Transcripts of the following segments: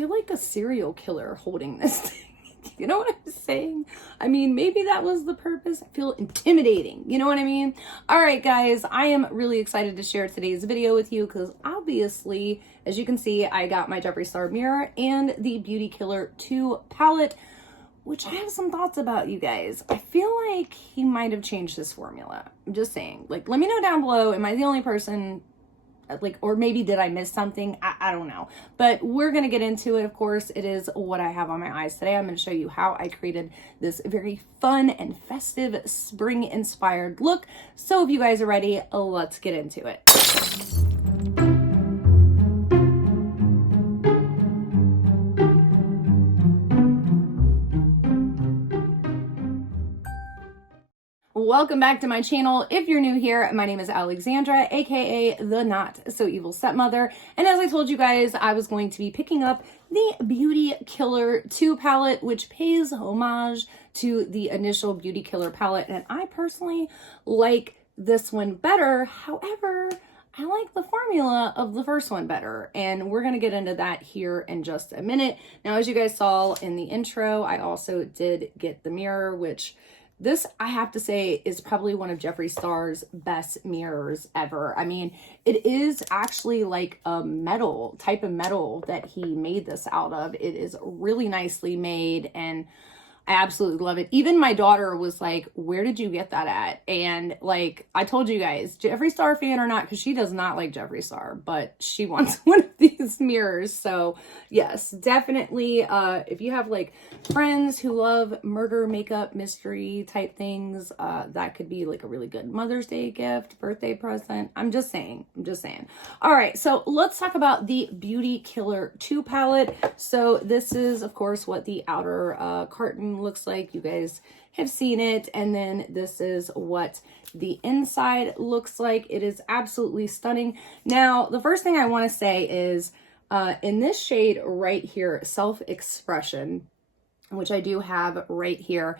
feel like a serial killer holding this thing. You know what I'm saying? I mean, maybe that was the purpose. I feel intimidating. You know what I mean? All right, guys, I am really excited to share today's video with you because obviously, as you can see, I got my Jeffree Star mirror and the Beauty Killer 2 palette, which I have some thoughts about, you guys. I feel like he might have changed his formula. I'm just saying. Like, let me know down below. Am I the only person? Like, or maybe did I miss something? I don't know. But we're going to get into it. Of course, it is what I have on my eyes today. I'm going to show you how I created this very fun and festive spring inspired look. So if you guys are ready, let's get into it. Welcome back to my channel. If you're new here, my name is Alexandra, aka the Not So Evil Stepmother. And as I told you guys, I was going to be picking up the Beauty Killer 2 palette, which pays homage to the initial Beauty Killer palette. And I personally like this one better. However, I like the formula of the first one better, and we're going to get into that here in just a minute. Now, as you guys saw in the intro, I also did get the mirror, which this, I have to say, is probably one of Jeffree Star's best mirrors ever. I mean, it is actually like a metal, type of metal that he made this out of. It is really nicely made, and I absolutely love it. Even my daughter was like, where did you get that at? And like, I told you guys, Jeffree Star fan or not, because she does not like Jeffree Star, but she wants one of these mirrors. So yes, definitely, if you have like friends who love murder, makeup, mystery type things, that could be like a really good Mother's Day gift, birthday present. I'm just saying. All right, so let's talk about the Beauty Killer 2 palette. So this is, of course, what the outer carton looks like. You guys have seen it. And then this is what the inside looks like. It is absolutely stunning. Now, the first thing I want to say is in this shade right here, Self-Expression, which I do have right here,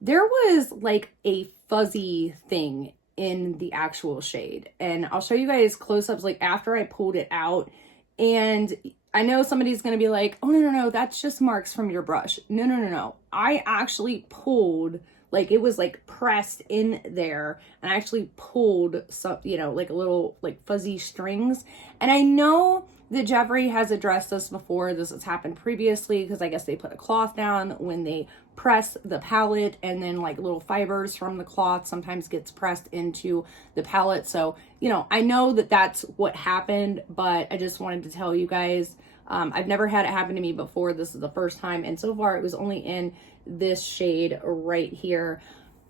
there was like a fuzzy thing in the actual shade. And I'll show you guys close-ups like after I pulled it out. And I know somebody's going to be like, oh, no, that's just marks from your brush. No. I actually pulled, like it was like pressed in there, and I actually pulled some, you know, like a little like fuzzy strings. And I know that Jeffree has addressed this before. This has happened previously because I guess they put a cloth down when they press the palette, and then like little fibers from the cloth sometimes gets pressed into the palette. So, you know, I know that that's what happened, but I just wanted to tell you guys, I've never had it happen to me before. This is the first time. And so far it was only in this shade right here.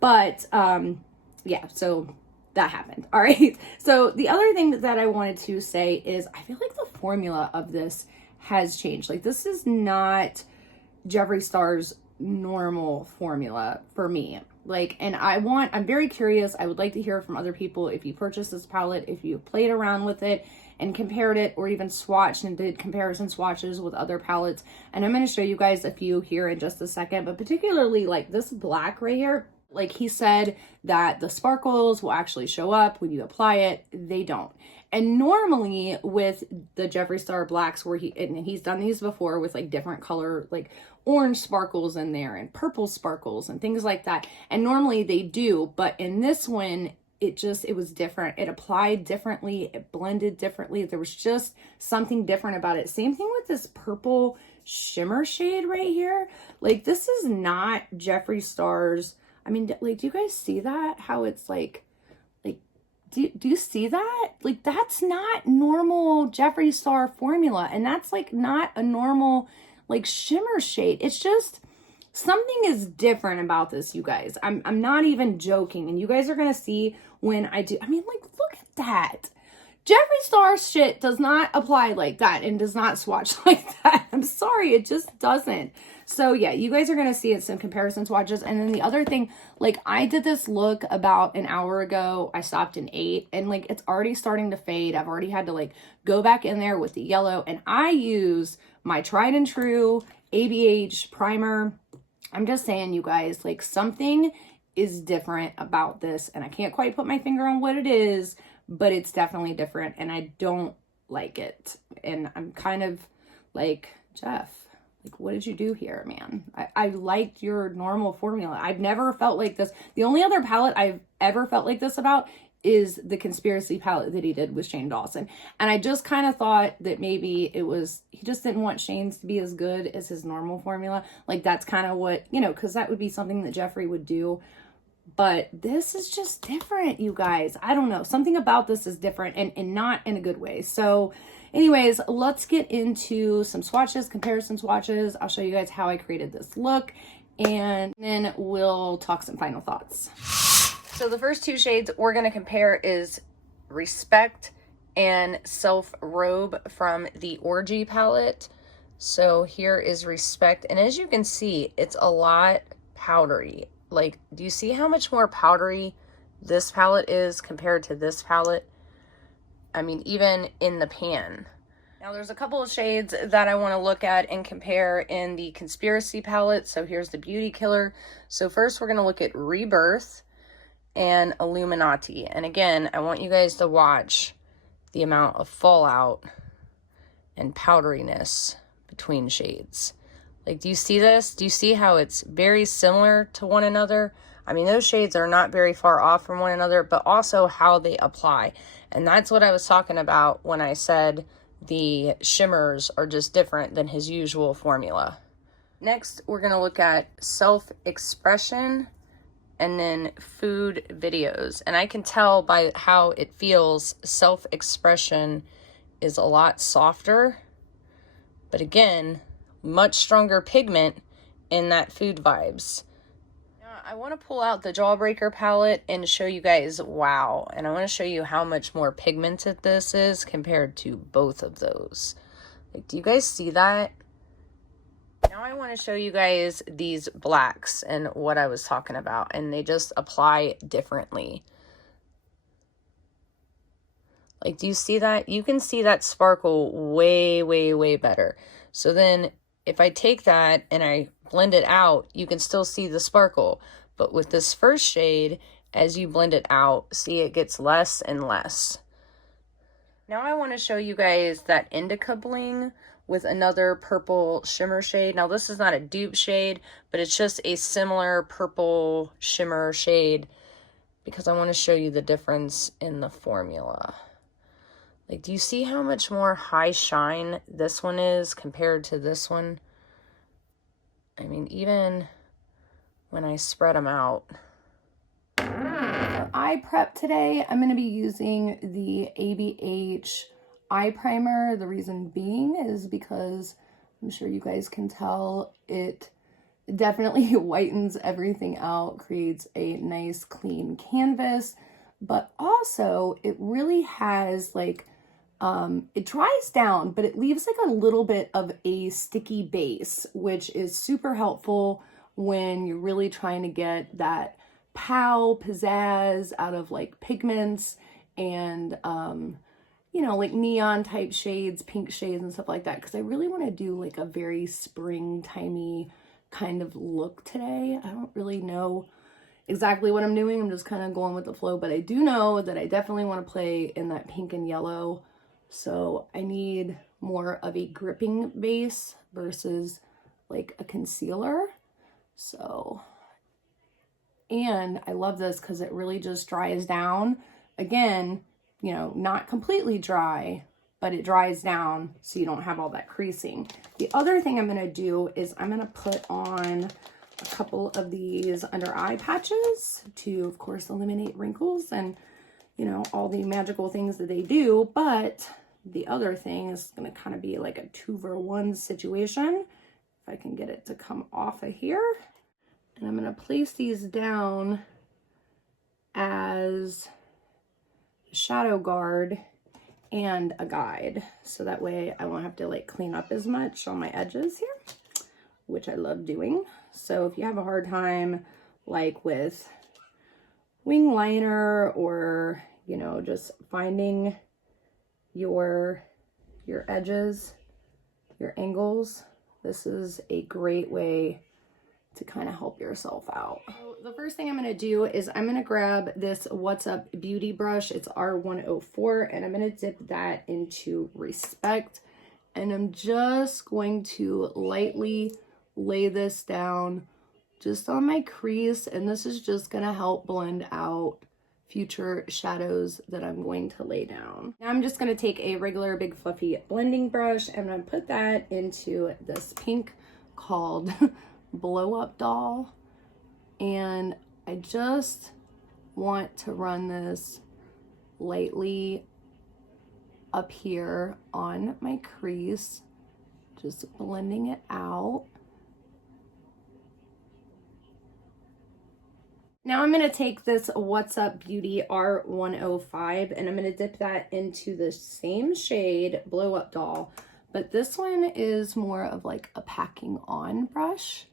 But yeah, so that happened. All right. So the other thing that I wanted to say is I feel like the formula of this has changed. Like, this is not Jeffree Star's normal formula for me. Like, and I'm very curious. I would like to hear from other people if you purchased this palette, if you played around with it and compared it, or even swatched and did comparison swatches with other palettes. And I'm going to show you guys a few here in just a second, but particularly like this black right here. Like, he said that the sparkles will actually show up when you apply it. They don't. And normally with the Jeffree Star blacks, where he's done these before with like different color, like orange sparkles in there and purple sparkles and things like that. And normally they do, but in this one, it was different. It applied differently. It blended differently. There was just something different about it. Same thing with this purple shimmer shade right here. Like, this is not Jeffree Star's. I mean, like, do you guys see that? How it's like, do you see that? Like, that's not normal Jeffree Star formula. And that's like not a normal like shimmer shade. It's just something is different about this, you guys. I'm not even joking. And you guys are going to see when I do. I mean, like, look at that. Jeffree Star shit does not apply like that and does not swatch like that. I'm sorry, it just doesn't. So yeah, you guys are going to see it, some comparison swatches. And then the other thing, like, I did this look about an hour ago. I stopped and ate, and like, it's already starting to fade. I've already had to like go back in there with the yellow, and I use my tried and true ABH primer. I'm just saying, you guys, like, something is different about this, and I can't quite put my finger on what it is, but it's definitely different, and I don't like it. And I'm kind of like Jeff, like, what did you do here, man? I liked your normal formula. I've never felt like this. The only other palette I've ever felt like this about is the conspiracy palette that he did with Shane Dawson. And I just kind of thought that maybe it was, he just didn't want Shane's to be as good as his normal formula. Like, that's kind of what, you know, because that would be something that Jeffree would do. But this is just different, you guys. I don't know. Something about this is different and not in a good way. So anyways, let's get into some swatches, comparison swatches. I'll show you guys how I created this look, and then we'll talk some final thoughts. So the first two shades we're going to compare is Respect and Self Robe from the Orgy palette. So here is Respect, and as you can see, it's a lot powdery. Like, do you see how much more powdery this palette is compared to this palette? I mean, even in the pan. Now, there's a couple of shades that I want to look at and compare in the Conspiracy palette. So here's the Beauty Killer. So first, we're going to look at Rebirth and Illuminati. And again, I want you guys to watch the amount of fallout and powderiness between shades. Like, do you see this? Do you see how it's very similar to one another? I mean, those shades are not very far off from one another, but also how they apply. And that's what I was talking about when I said the shimmers are just different than his usual formula. Next, we're going to look at Self-Expression and then Food Videos. And I can tell by how it feels, Self-Expression is a lot softer. But again, much stronger pigment in that Food Vibes. Now, I want to pull out the Jawbreaker palette and show you guys, wow. And I want to show you how much more pigmented this is compared to both of those. Like, do you guys see that? Now I want to show you guys these blacks and what I was talking about. And they just apply differently. Like, do you see that? You can see that sparkle way, way, way better. So then if I take that and I blend it out, you can still see the sparkle. But with this first shade, as you blend it out, see it gets less and less. Now I want to show you guys that Indica Bling with another purple shimmer shade. Now this is not a dupe shade, but it's just a similar purple shimmer shade because I want to show you the difference in the formula. Like, do you see how much more high shine this one is compared to this one? I mean, even when I spread them out. For eye prep today, I'm going to be using the ABH eye primer. The reason being is because I'm sure you guys can tell it definitely whitens everything out, creates a nice clean canvas, but also it really has like, it dries down, but it leaves like a little bit of a sticky base, which is super helpful when you're really trying to get that pizzazz out of like pigments and, you know, like neon type shades, pink shades and stuff like that. Cause I really want to do like a very springtimey kind of look today. I don't really know exactly what I'm doing. I'm just kind of going with the flow, but I do know that I definitely want to play in that pink and yellow. So I need more of a gripping base versus like a concealer. So, and I love this because it really just dries down. Again, you know, not completely dry, but it dries down so you don't have all that creasing. The other thing I'm going to do is I'm going to put on a couple of these under eye patches to, of course, eliminate wrinkles and, you know, all the magical things that they do. But the other thing is going to kind of be like a 2-for-1 situation. If I can get it to come off of here. And I'm going to place these down as a shadow guard and a guide. So that way I won't have to like clean up as much on my edges here, which I love doing. So if you have a hard time like with wing liner or, you know, just finding your edges, your angles, this is a great way to kind of help yourself out. So the first thing I'm going to do is I'm going to grab this What's Up beauty brush. It's R104, and I'm going to dip that into Respect. And I'm just going to lightly lay this down just on my crease, and this is just gonna help blend out future shadows that I'm going to lay down. Now I'm just gonna take a regular big fluffy blending brush and I'm gonna put that into this pink called Blow Up Doll. And I just want to run this lightly up here on my crease, just blending it out. Now I'm going to take this What's Up Beauty R105 and I'm going to dip that into the same shade, Blow Up Doll, but this one is more of like a packing on brush.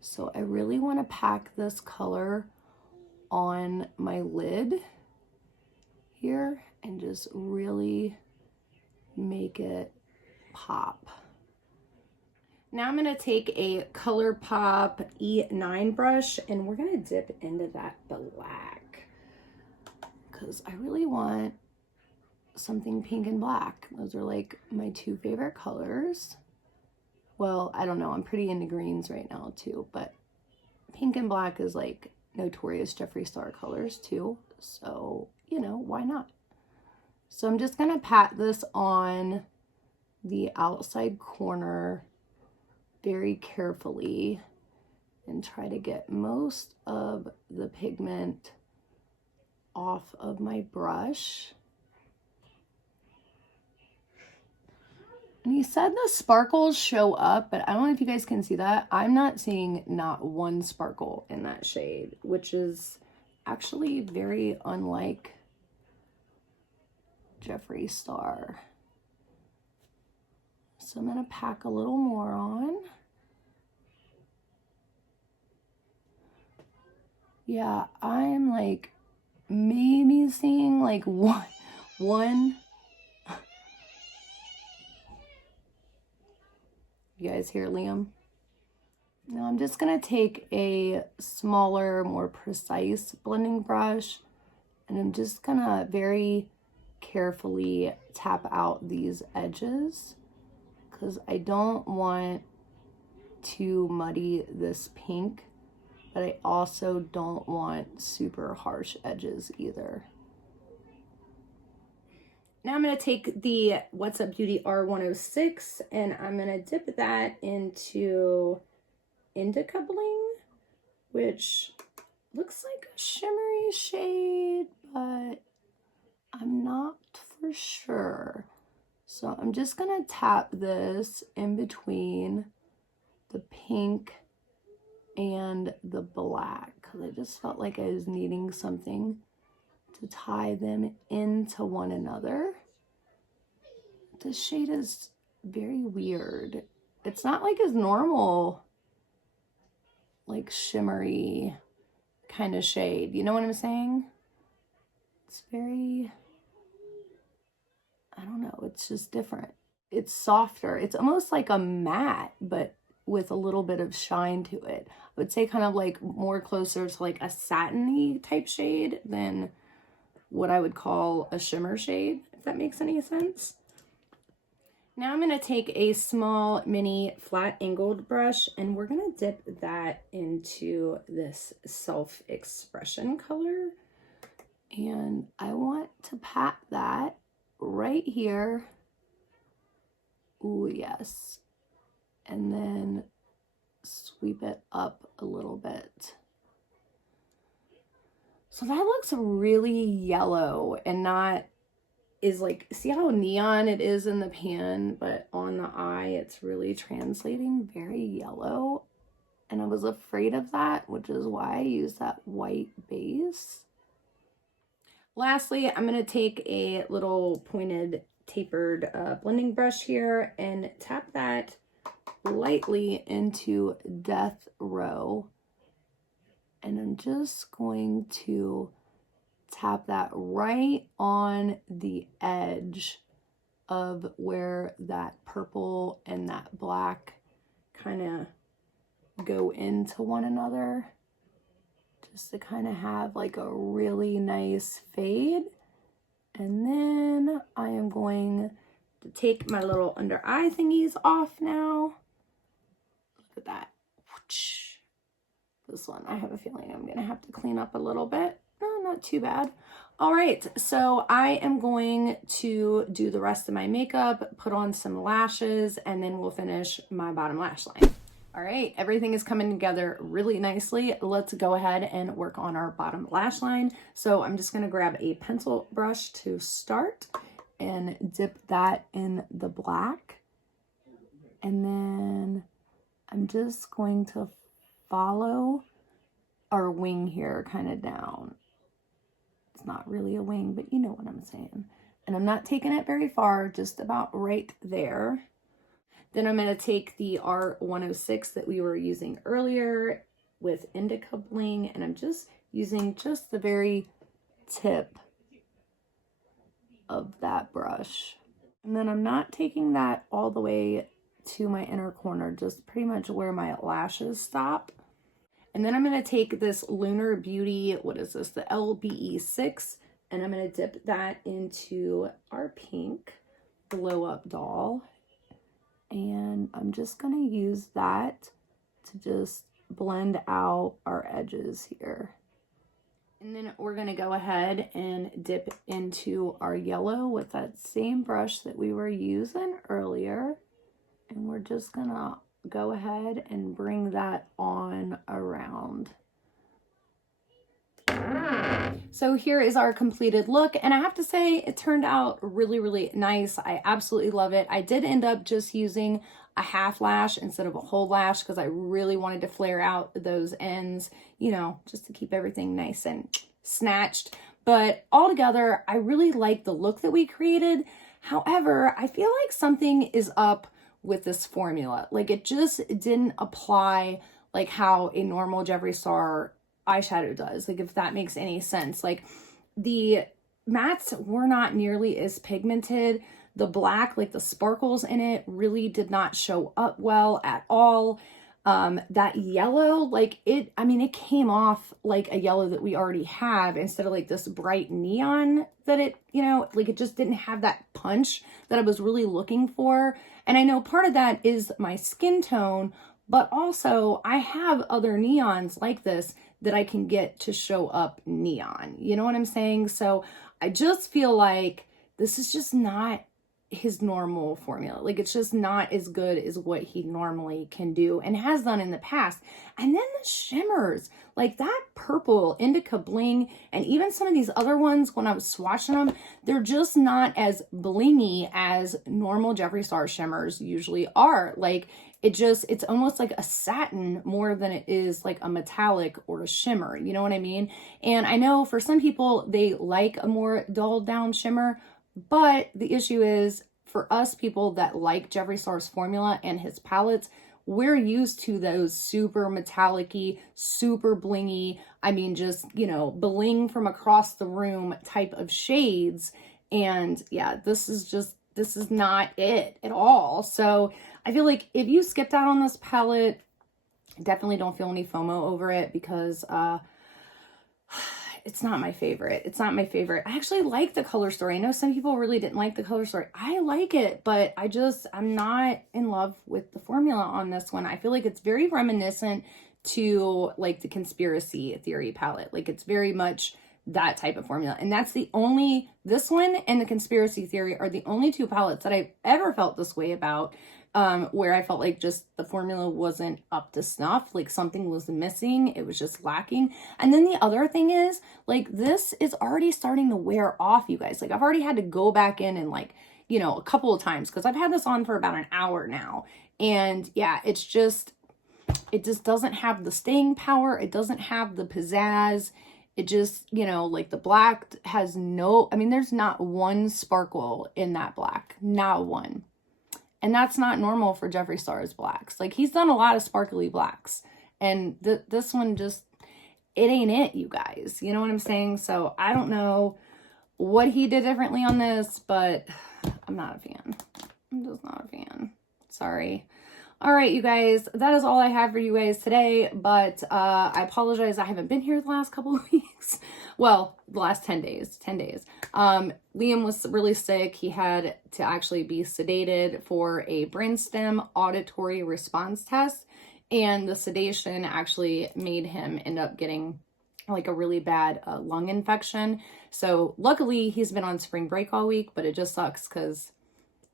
So I really want to pack this color on my lid here and just really make it pop. Now I'm going to take a ColourPop E9 brush and we're going to dip into that black because I really want something pink and black. Those are like my two favorite colors. Well, I don't know, I'm pretty into greens right now too, but pink and black is like notorious Jeffree Star colors too, so you know, why not? So I'm just gonna pat this on the outside corner very carefully and try to get most of the pigment off of my brush. And he said the sparkles show up, but I don't know if you guys can see that. I'm not seeing not one sparkle in that shade, which is actually very unlike Jeffree Star. So I'm going to pack a little more on. Yeah, I'm like maybe seeing like one. You guys hear Liam? Now I'm just going to take a smaller, more precise blending brush and I'm just going to very carefully tap out these edges because I don't want to muddy this pink, but I also don't want super harsh edges either. Now I'm going to take the What's Up Beauty R106 and I'm going to dip that into Indica Bling, which looks like a shimmery shade, but I'm not for sure. So I'm just going to tap this in between the pink and the black because I just felt like I was needing something to tie them into one another. This shade is very weird. It's not like his normal like shimmery kind of shade. You know what I'm saying? It's very, I don't know, it's just different. It's softer. It's almost like a matte, but with a little bit of shine to it. I would say kind of like more closer to like a satiny type shade than what I would call a shimmer shade, if that makes any sense. Now I'm going to take a small mini flat angled brush and we're going to dip that into this Self-Expression color. And I want to pat that right here. Ooh, yes. And then sweep it up a little bit. So that looks really yellow and not is like, see how neon it is in the pan, but on the eye it's really translating very yellow. And I was afraid of that, which is why I used that white base. Lastly, I'm going to take a little pointed tapered blending brush here and tap that lightly into Death Row. And I'm just going to tap that right on the edge of where that purple and that black kind of go into one another, just to kind of have like a really nice fade. And then I am going to take my little under eye thingies off now. Look at that. This one, I have a feeling I'm going to have to clean up a little bit. No, not too bad. All right, so I am going to do the rest of my makeup, put on some lashes, and then we'll finish my bottom lash line. All right, everything is coming together really nicely. Let's go ahead and work on our bottom lash line. So I'm just gonna grab a pencil brush to start and dip that in the black. And then I'm just going to follow our wing here kind of down. It's not really a wing, but you know what I'm saying. And I'm not taking it very far, just about right there. Then I'm going to take the R106 that we were using earlier with Indica Bling, and I'm just using just the very tip of that brush. And then I'm not taking that all the way to my inner corner, just pretty much where my lashes stop. And then I'm going to take this Lunar Beauty, what is this, the LBE6, and I'm going to dip that into our pink Glow Up Doll. And I'm just going to use that to just blend out our edges here. And then we're going to go ahead and dip into our yellow with that same brush that we were using earlier. And we're just going to go ahead and bring that on around. So here is our completed look, and I have to say it turned out really, really nice. I absolutely love it. I did end up just using a half lash instead of a whole lash because I really wanted to flare out those ends, you know, just to keep everything nice and snatched. But altogether, I really like the look that we created. However, I feel like something is up with this formula. Like it just didn't apply like how a normal Jeffree Star eyeshadow does, like if that makes any sense. Like the mattes were not nearly as pigmented. The black, like the sparkles in it, really did not show up well at all. That yellow, like it came off like a yellow that we already have instead of like this bright neon that it, you know, like it just didn't have that punch that I was really looking for. And I know part of that is my skin tone, but also I have other neons like this that I can get to show up neon. You know what I'm saying? So I just feel like this is just not his normal formula. Like it's just not as good as what he normally can do and has done in the past. And then the shimmers, like that purple Indica Bling, and even some of these other ones when I was swatching them, they're just not as blingy as normal Jeffree Star shimmers usually are. Like it's almost like a satin more than it is like a metallic or a shimmer. You know what I mean? And I know for some people, they like a more dulled down shimmer, but the issue is for us people that like Jeffree Star's formula and his palettes, we're used to those super metallic-y, super blingy, I mean, just, you know, bling from across the room type of shades. And yeah, this is not it at all. So I feel like if you skipped out on this palette, definitely don't feel any FOMO over it because it's not my favorite. It's not my favorite. I actually like the color story. I know some people really didn't like the color story. I like it, but I'm not in love with the formula on this one. I feel like it's very reminiscent to like the Conspiracy Theory palette. Like it's very much that type of formula. And that's this one and the Conspiracy Theory are the only two palettes that I've ever felt this way about. Where I felt like just the formula wasn't up to snuff, like something was missing, it was just lacking. And then the other thing is, like, this is already starting to wear off, you guys. Like, I've already had to go back in and, like, you know, a couple of times, because I've had this on for about an hour now. And yeah, it just doesn't have the staying power, it doesn't have the pizzazz. It just, you know, like the black has there's not one sparkle in that black, not one. And that's not normal for Jeffree Star's blacks. Like, he's done a lot of sparkly blacks. And this one just, it ain't it, you guys. You know what I'm saying? So, I don't know what he did differently on this, but I'm not a fan. I'm just not a fan. Sorry. All right, you guys, that is all I have for you guys today, but I apologize I haven't been here the last couple of weeks. Well, the last 10 days. Liam was really sick. He had to actually be sedated for a brainstem auditory response test, and the sedation actually made him end up getting like a really bad lung infection. So luckily he's been on spring break all week, but it just sucks because,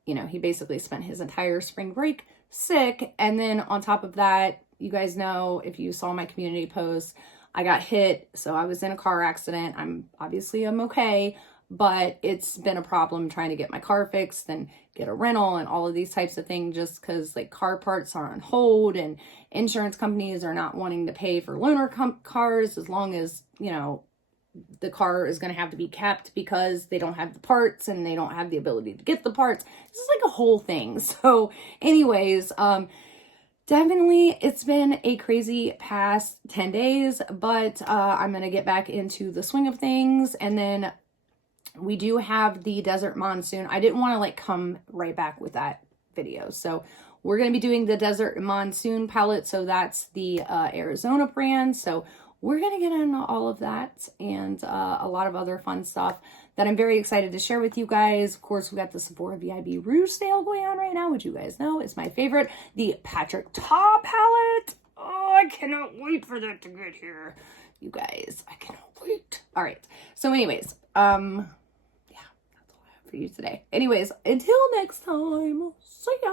you know, he basically spent his entire spring break sick. And then on top of that, you guys know, if you saw my community post, I got hit. So I was in a car accident. I'm okay, but it's been a problem trying to get my car fixed and get a rental and all of these types of things, just because like car parts are on hold and insurance companies are not wanting to pay for loaner cars as long as, you know, the car is going to have to be kept because they don't have the parts and they don't have the ability to get the parts. This is like a whole thing. So anyways, definitely it's been a crazy past 10 days, but I'm going to get back into the swing of things. And then we do have the Desert Monsoon. I didn't want to like come right back with that video. So we're going to be doing the Desert Monsoon palette. So that's the Arizona brand. So we're going to get into all of that and a lot of other fun stuff that I'm very excited to share with you guys. Of course, we got the Sephora VIB Rouge sale going on right now, which you guys know is my favorite. The Patrick Ta palette. Oh, I cannot wait for that to get here. You guys, I cannot wait. All right. So anyways, yeah, that's all I have for you today. Anyways, until next time, see ya.